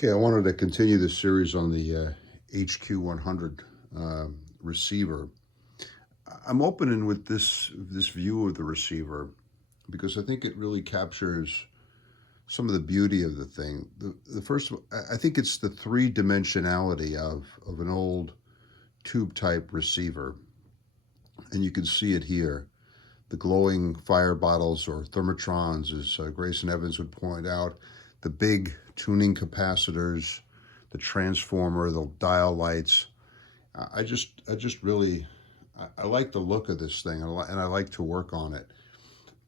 Okay, I wanted to continue this series on the HQ-100 receiver. I'm opening with this view of the receiver because I think it really captures some of the beauty of the thing. The first, I think it's the three-dimensionality of an old tube-type receiver, and you can see it here. The glowing fire bottles, or thermotrons, as Grayson Evans would point out, the big tuning capacitors, the transformer, the dial lights. I like the look of this thing, and I like to work on it.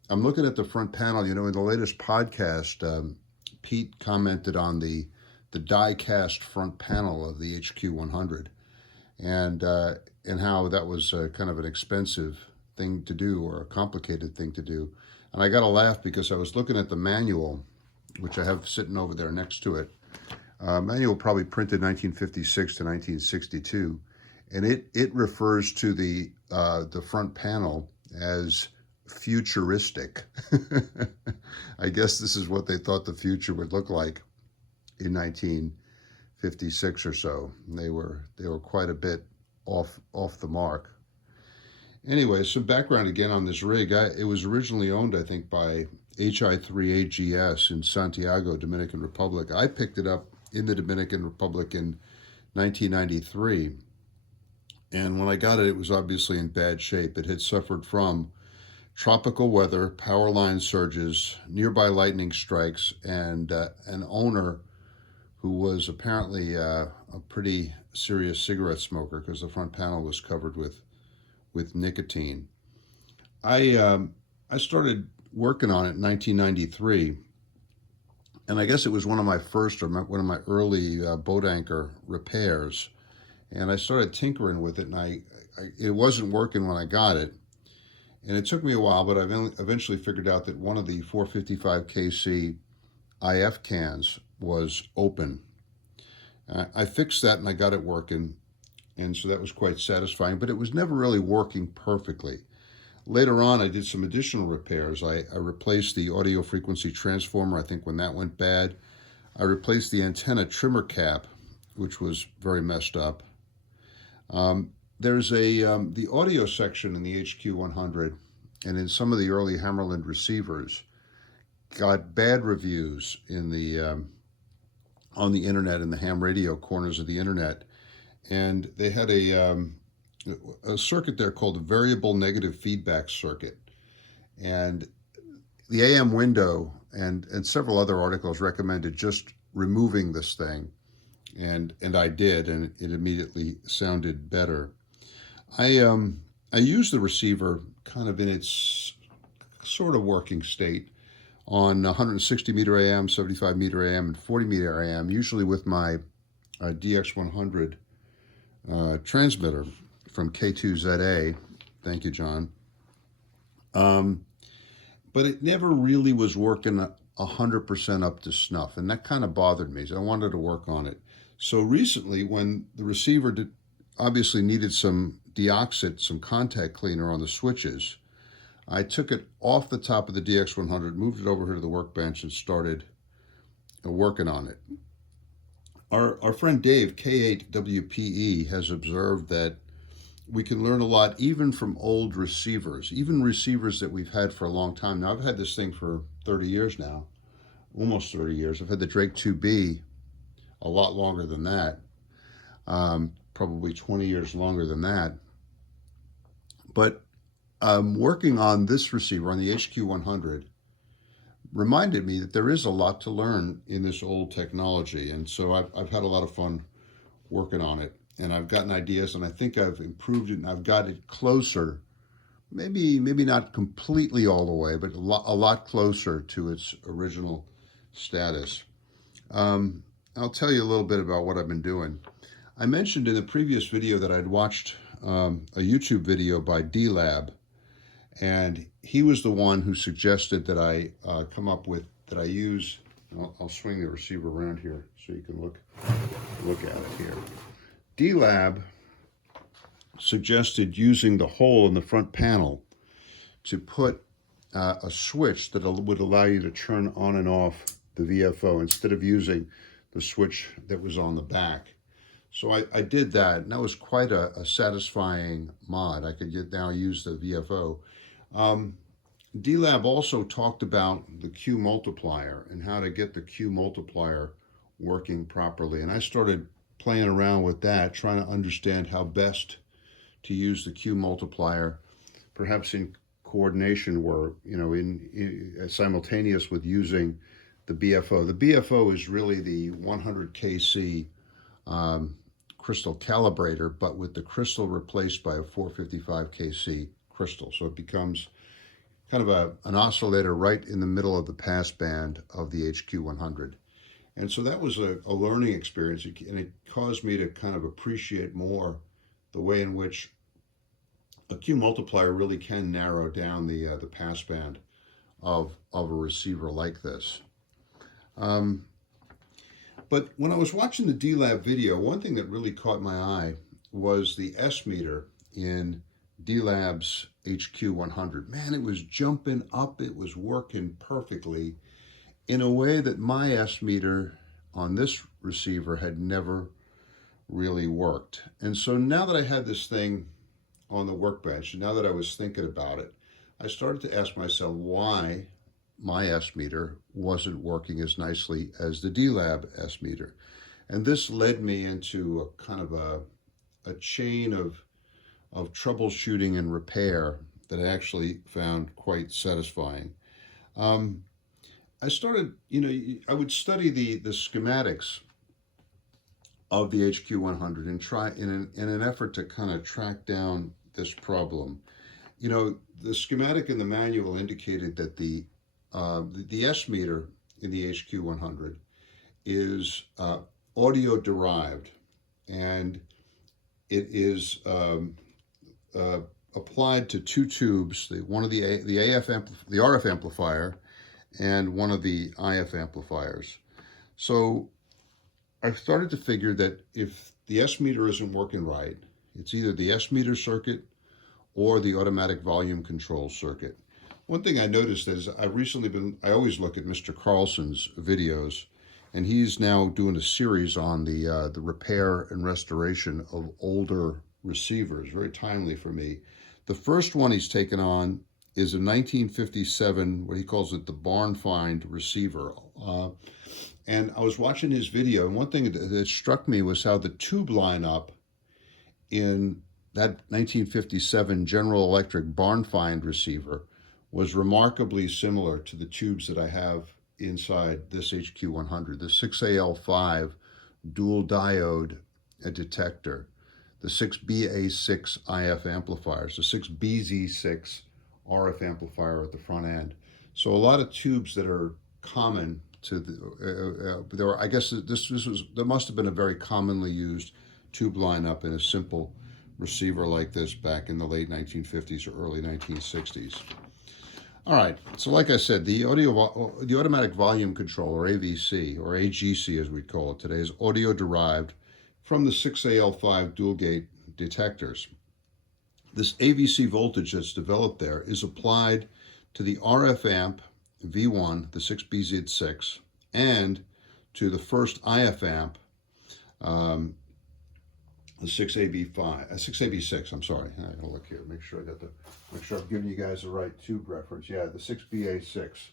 I'm looking at the front panel. You know, in the latest podcast, Pete commented on the die-cast front panel of the HQ-100, and how that was kind of an expensive thing to do, or a complicated thing to do. And I got to laugh because I was looking at the manual, which I have sitting over there next to it. Manual probably printed 1956 to 1962, and it refers to the front panel as futuristic. I guess this is what they thought the future would look like in 1956 or so. They were quite a bit off the mark. Anyway, some background again on this rig. It was originally owned, I think, by HI3AGS in Santiago, Dominican Republic. I picked it up in the Dominican Republic in 1993. And when I got it, it was obviously in bad shape. It had suffered from tropical weather, power line surges, nearby lightning strikes, and an owner who was apparently a pretty serious cigarette smoker, because the front panel was covered with nicotine. I started working on it in 1993, and I guess it was one of my first, or one of my early boat anchor repairs, and I started tinkering with it, and it wasn't working when I got it, and it took me a while, but I eventually figured out that one of the 455 kc IF cans was open. I fixed that and I got it working, and so that was quite satisfying, but it was never really working perfectly. Later on, I did some additional repairs. I replaced the audio frequency transformer, I think, when that went bad. I replaced the antenna trimmer cap, which was very messed up. There's the audio section in the HQ-100 and in some of the early Hammarlund receivers got bad reviews in the on the internet, in the ham radio corners of the internet, and they had a circuit there called a variable negative feedback circuit, and the AM window and several other articles recommended just removing this thing, and I did, and it immediately sounded better. I used the receiver kind of in its sort of working state on 160 meter AM, 75 meter AM, and 40 meter AM, usually with my DX100 transmitter from K2ZA. Thank you, John. But it never really was working 100% up to snuff, and that kind of bothered me, so I wanted to work on it. So recently, when the receiver obviously needed some deoxit, some contact cleaner on the switches, I took it off the top of the DX100, moved it over here to the workbench, and started working on it. Our friend Dave K8WPE has observed that we can learn a lot even from old receivers, even receivers that we've had for a long time. Now, I've had this thing for 30 years now, almost 30 years. I've had the Drake 2B a lot longer than that, probably 20 years longer than that. But working on this receiver, on the HQ-100, reminded me that there is a lot to learn in this old technology, and so I've had a lot of fun working on it, and I've gotten ideas, and I think I've improved it, and I've got it closer, maybe not completely all the way, but a lot closer to its original status. I'll tell you a little bit about what I've been doing. I mentioned in the previous video that I'd watched a YouTube video by D-Lab, and he was the one who suggested that I I use, I'll swing the receiver around here so you can look at it here. D-Lab suggested using the hole in the front panel to put a switch that would allow you to turn on and off the VFO instead of using the switch that was on the back. So I did that, and that was quite a satisfying mod. I could now use the VFO. D-Lab also talked about the Q multiplier and how to get the Q multiplier working properly. And I started playing around with that, trying to understand how best to use the Q multiplier, perhaps in coordination where, in simultaneous with using the BFO. The BFO is really the 100 kc crystal calibrator, but with the crystal replaced by a 455 kc crystal. So it becomes kind of an oscillator right in the middle of the passband of the HQ-100. And so that was a learning experience, and it caused me to kind of appreciate more the way in which a Q multiplier really can narrow down the passband of a receiver like this. But when I was watching the D-Lab video, one thing that really caught my eye was the S meter in D-Lab's HQ-100. Man, it was jumping up. It was working perfectly in a way that my S meter on this receiver had never really worked. And so now that I had this thing on the workbench, and now that I was thinking about it, I started to ask myself why my S meter wasn't working as nicely as the D-Lab S meter. And this led me into a kind of a chain of troubleshooting and repair that I actually found quite satisfying. I started, I would study the schematics of the HQ-100 and try in an effort to kind of track down this problem. The schematic in the manual indicated that the S meter in the HQ-100 is audio derived, and it is applied to two tubes, one of the RF amplifier and one of the IF amplifiers. So I started to figure that if the S meter isn't working right, it's either the S meter circuit or the automatic volume control circuit. One thing I noticed is I always look at Mr. Carlson's videos, and he's now doing a series on the repair and restoration of older receivers, very timely for me. The first one he's taken on is a 1957, what he calls it, the barn find receiver. And I was watching his video, and one thing that struck me was how the tube lineup in that 1957 General Electric barn find receiver was remarkably similar to the tubes that I have inside this HQ-100, the 6AL5 dual diode detector, the 6BA6 IF amplifiers, the 6BZ6 RF amplifier at the front end. So a lot of tubes that are common to the, I guess there must have been a very commonly used tube lineup in a simple receiver like this back in the late 1950s or early 1960s. All right, so like I said, the automatic volume control, or AVC, or AGC as we call it today, is audio derived from the 6AL5 dual gate detectors. This AVC voltage that's developed there is applied to the RF amp V1, the 6BZ6, and to the first IF amp, the 6AB6. I'm sorry. I gotta look here. Make sure I'm giving you guys the right tube reference. Yeah, the 6BA6.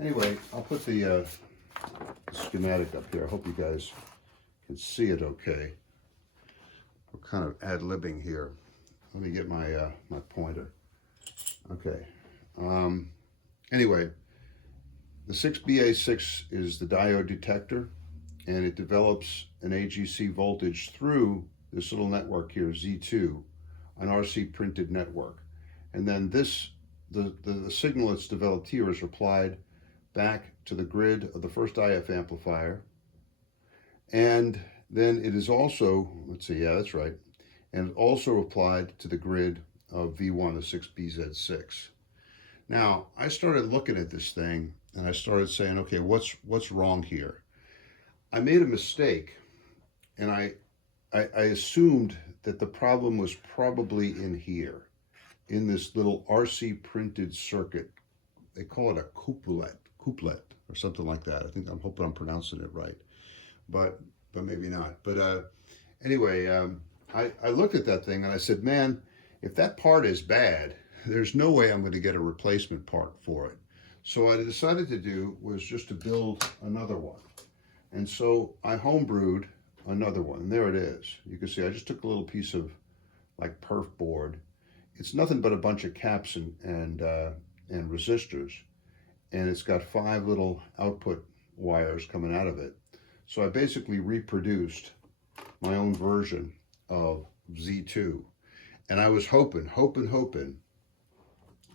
Anyway, I'll put the schematic up here. I hope you guys can see it okay. We're kind of ad-libbing here. Let me get my my pointer. Okay. Anyway, the 6BA6 is the diode detector, and it develops an AGC voltage through this little network here, Z2, an RC printed network. And then the signal that's developed here is applied back to the grid of the first IF amplifier. And then it is also, let's see, yeah, that's right. And also applied to the grid of V1, the 6BZ6. Now, I started looking at this thing and I started saying, okay, what's wrong here? I made a mistake, and I assumed that the problem was probably in here, in this little RC printed circuit. They call it a couplet or something like that. I'm hoping I'm pronouncing it right. but maybe not. But anyway, I looked at that thing and I said, man, if that part is bad, there's no way I'm going to get a replacement part for it. So what I decided to do was just to build another one. And so I homebrewed another one. And there it is. You can see I just took a little piece of like perf board. It's nothing but a bunch of caps and resistors. And it's got 5 little output wires coming out of it. So I basically reproduced my own version of Z2. And I was hoping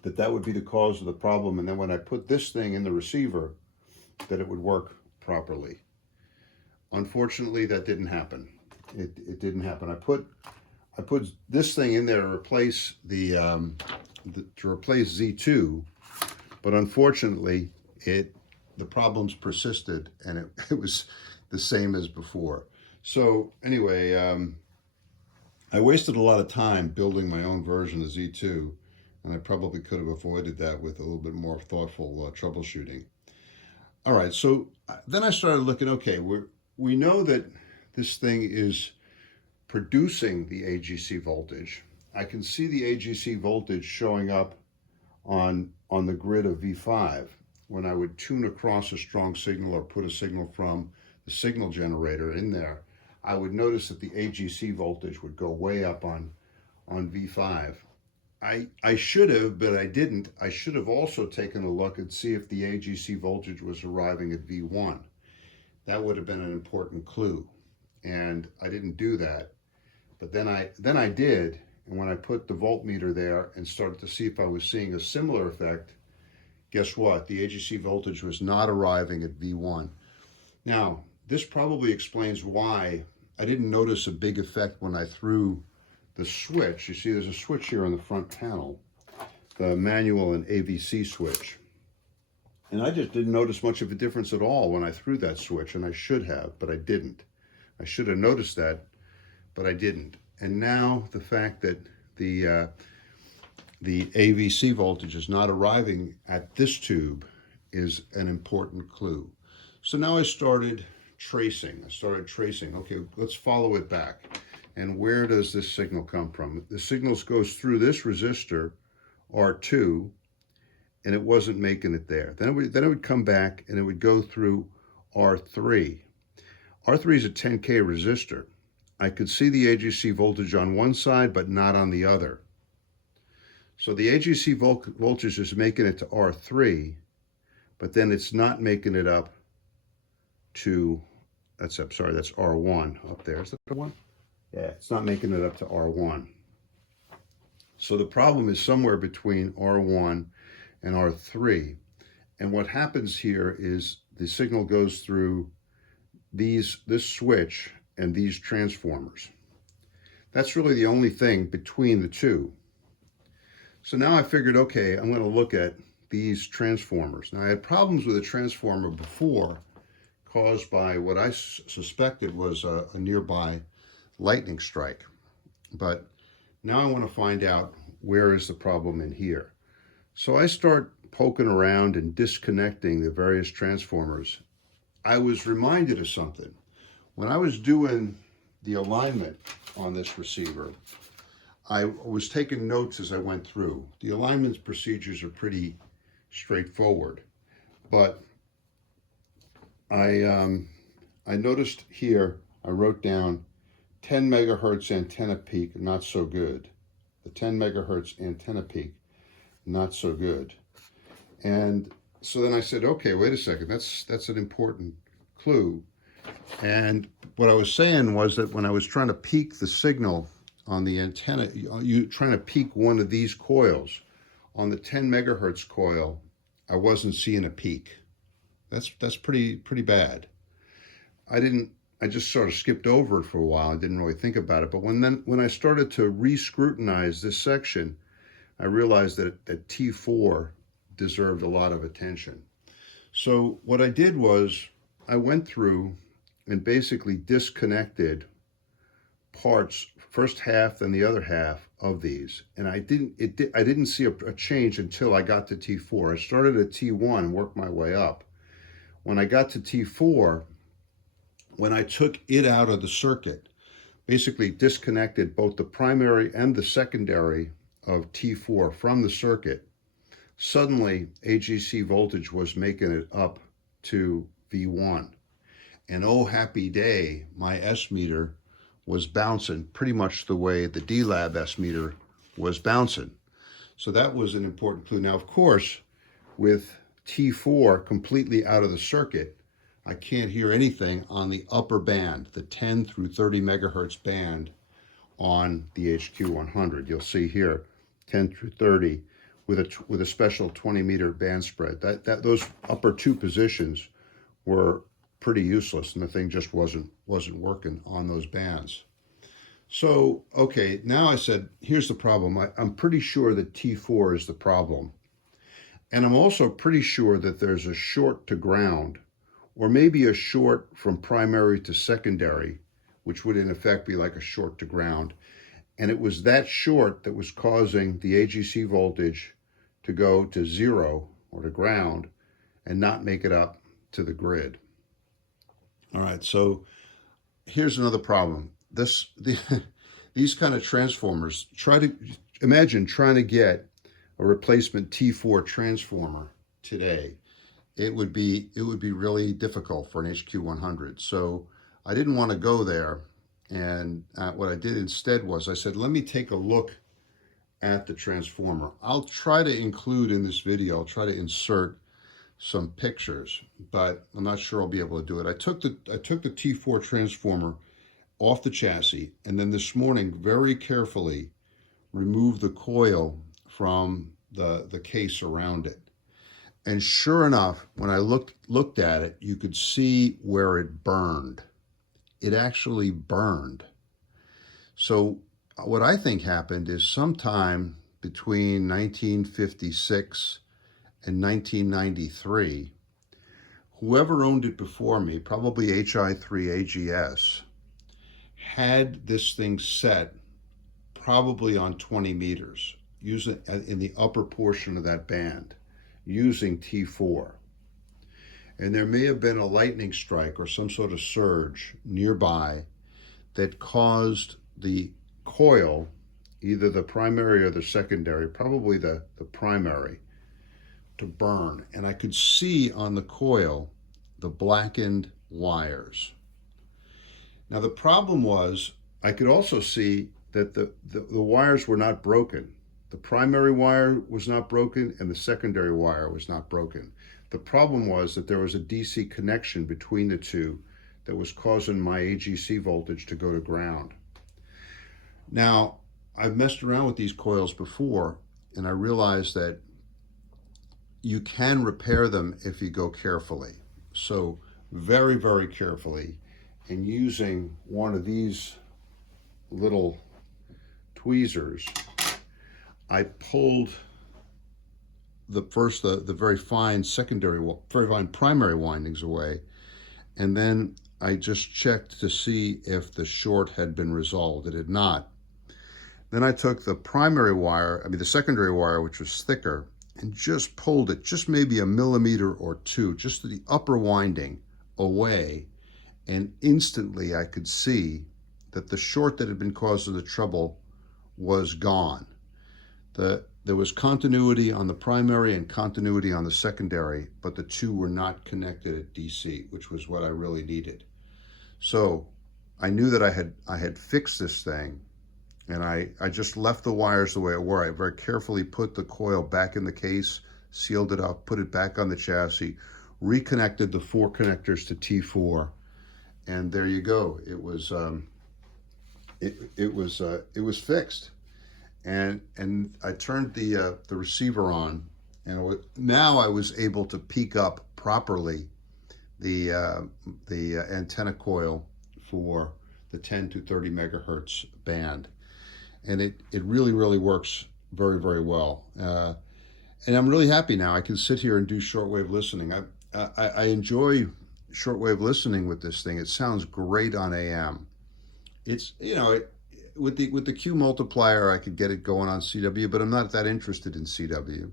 that would be the cause of the problem. And then when I put this thing in the receiver, that it would work properly. Unfortunately, that didn't happen. It didn't happen. I put this thing in there to replace to replace Z2, but unfortunately, the problems persisted, and it was the same as before. So anyway, I wasted a lot of time building my own version of Z2, and I probably could have avoided that with a little bit more thoughtful troubleshooting. All right, so then I started looking, okay, we know that this thing is producing the AGC voltage. I can see the AGC voltage showing up on the grid of V5 when I would tune across a strong signal or put a signal from the signal generator in there. I would notice that the AGC voltage would go way up on V5. I should have, but I didn't. I should have also taken a look and see if the AGC voltage was arriving at V1. That would have been an important clue, and I didn't do that. But then I did, and when I put the voltmeter there and started to see if I was seeing a similar effect, guess what? The AGC voltage was not arriving at V1. Now, this probably explains why I didn't notice a big effect when I threw the switch. You see there's a switch here on the front panel, the manual and AVC switch. And I just didn't notice much of a difference at all when I threw that switch, and I should have, but I didn't. I should have noticed that, but I didn't. And now the fact that the AVC voltage is not arriving at this tube is an important clue. So now I started tracing. Okay, let's follow it back. And where does this signal come from? The signal goes through this resistor, R2, and it wasn't making it there. Then it would come back and it would go through R3. R3 is a 10K resistor. I could see the AGC voltage on one side, but not on the other. So the AGC voltage is making it to R3, but then it's not making it up to, that's R1 up there. Is that R1? Yeah, it's not making it up to R1. So the problem is somewhere between R1 and R3. And what happens here is the signal goes through this switch and these transformers. That's really the only thing between the two. So now I figured, okay, I'm going to look at these transformers. Now I had problems with a transformer before caused by what I suspected was a nearby lightning strike. But now I want to find out where is the problem in here. So I start poking around and disconnecting the various transformers. I was reminded of something. When I was doing the alignment on this receiver, I was taking notes as I went through. The alignment procedures are pretty straightforward, but I noticed here, I wrote down 10 megahertz antenna peak, not so good. The 10 megahertz antenna peak, not so good. And so then I said, okay, wait a second, that's an important clue. And what I was saying was that when I was trying to peak the signal on the antenna, you trying to peak one of these coils, on the 10 megahertz coil, I wasn't seeing a peak. That's pretty bad. I just sort of skipped over it for a while. I didn't really think about it. But when I started to re-scrutinize this section, I realized that T4 deserved a lot of attention. So what I did was I went through and basically disconnected parts, first half and the other half of these. And I didn't see a change until I got to T4. I started at T1 and worked my way up. When I got to T4, when I took it out of the circuit, basically disconnected both the primary and the secondary of T4 from the circuit, suddenly AGC voltage was making it up to V1. And oh, happy day, my S meter was bouncing pretty much the way the D-Lab S meter was bouncing. So that was an important clue. Now, of course, with T4 completely out of the circuit, I can't hear anything on the upper band, the 10 through 30 megahertz band on the HQ-100. You'll see here, 10 through 30 with a special 20 meter band spread. Those upper two positions were pretty useless, and the thing just wasn't working on those bands. So, okay, now I said, here's the problem. I'm pretty sure that T4 is the problem. And I'm also pretty sure that there's a short to ground, or maybe a short from primary to secondary, which would in effect be like a short to ground. And it was that short that was causing the AGC voltage to go to zero or to ground and not make it up to the grid. All right, so here's another problem. These kind of transformers, imagine trying to get a replacement T4 transformer today. It would be really difficult for an HQ-100. So I didn't want to go there, and what I did instead was I said, let me take a look at the transformer. I'll try to include in this video, I'll try to insert some pictures, but I'm not sure I'll be able to do it. I took the T4 transformer off the chassis, and then this morning very carefully removed the coil from the case around it. And sure enough, when I looked at it, you could see where it burned. It actually burned. So what I think happened is sometime between 1956 and 1993, whoever owned it before me, probably HI3AGS, had this thing set probably on 20 meters, using in the upper portion of that band, using T4. And there may have been a lightning strike or some sort of surge nearby that caused the coil, either the primary or the secondary, probably the primary, to burn. And I could see on the coil the blackened wires. Now the problem was, I could also see that the wires were not broken. The primary wire was not broken and the secondary wire was not broken. The problem was that there was a DC connection between the two that was causing my AGC voltage to go to ground. Now, I've messed around with these coils before, and I realized that you can repair them if you go carefully. So very, very carefully, and using one of these little tweezers, I pulled the very fine primary windings away, and then I just checked to see if the short had been resolved. It had not. Then I took the the secondary wire, which was thicker, and just pulled it just maybe a millimeter or two, just to the upper winding away, and instantly I could see that the short that had been causing the trouble was gone. There was continuity on the primary and continuity on the secondary, but the two were not connected at DC, which was what I really needed. So I knew that I had fixed this thing, and I just left the wires the way it were. I very carefully put the coil back in the case, sealed it up, put it back on the chassis, reconnected the 4 connectors to T4, and there you go. It was fixed. And I turned the receiver on, and now I was able to peak up properly the antenna coil for the 10 to 30 megahertz band, and it really, really works very, very well. And I'm really happy now. I can sit here and do shortwave listening. I enjoy shortwave listening with this thing. It sounds great on AM. It's, with the Q multiplier, I could get it going on CW, but I'm not that interested in CW.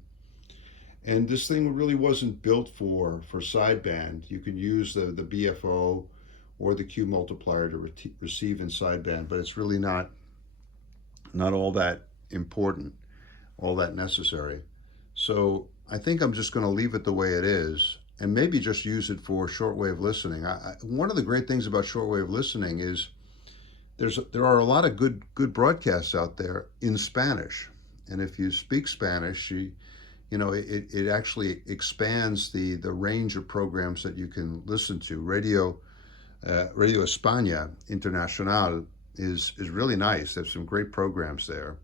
And this thing really wasn't built for sideband. You can use the BFO or the Q multiplier to receive in sideband, but it's really not all that important, all that necessary. So I think I'm just going to leave it the way it is, and maybe just use it for shortwave listening. One of the great things about shortwave listening is there are a lot of good broadcasts out there in Spanish, and if you speak Spanish, it actually expands the range of programs that you can listen to. Radio España Internacional is really nice. There's some great programs there.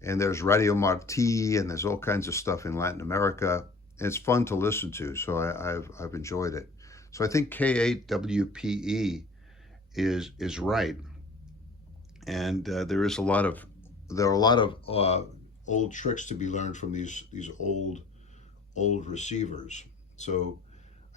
And there's Radio Martí, and there's all kinds of stuff in Latin America. And it's fun to listen to, so I've enjoyed it. So I think K8WPE is right. And there are a lot of old tricks to be learned from these old receivers. So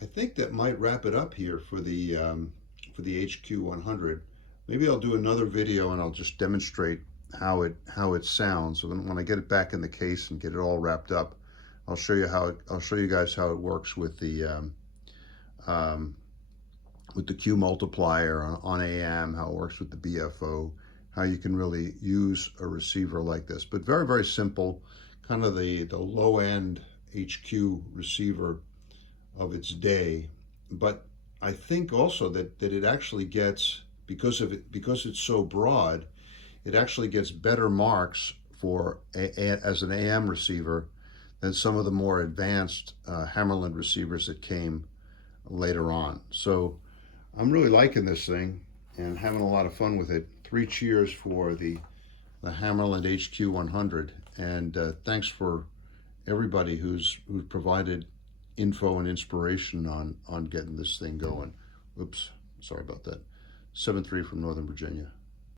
I think that might wrap it up here for the HQ-100. Maybe I'll do another video and I'll just demonstrate how it sounds. So then when I get it back in the case and get it all wrapped up, I'll show you guys how it works with the Q multiplier on AM, how it works with the BFO, how you can really use a receiver like this. But very, very simple, kind of the low end HQ receiver of its day. But I think also that it actually gets, because it's so broad, it actually gets better marks as an AM receiver than some of the more advanced Hammarlund receivers that came later on. So I'm really liking this thing and having a lot of fun with it. 3 cheers for the Hammarlund HQ-100, and thanks for everybody who's provided info and inspiration on getting this thing going. Oops, sorry about that. 7-3 from Northern Virginia.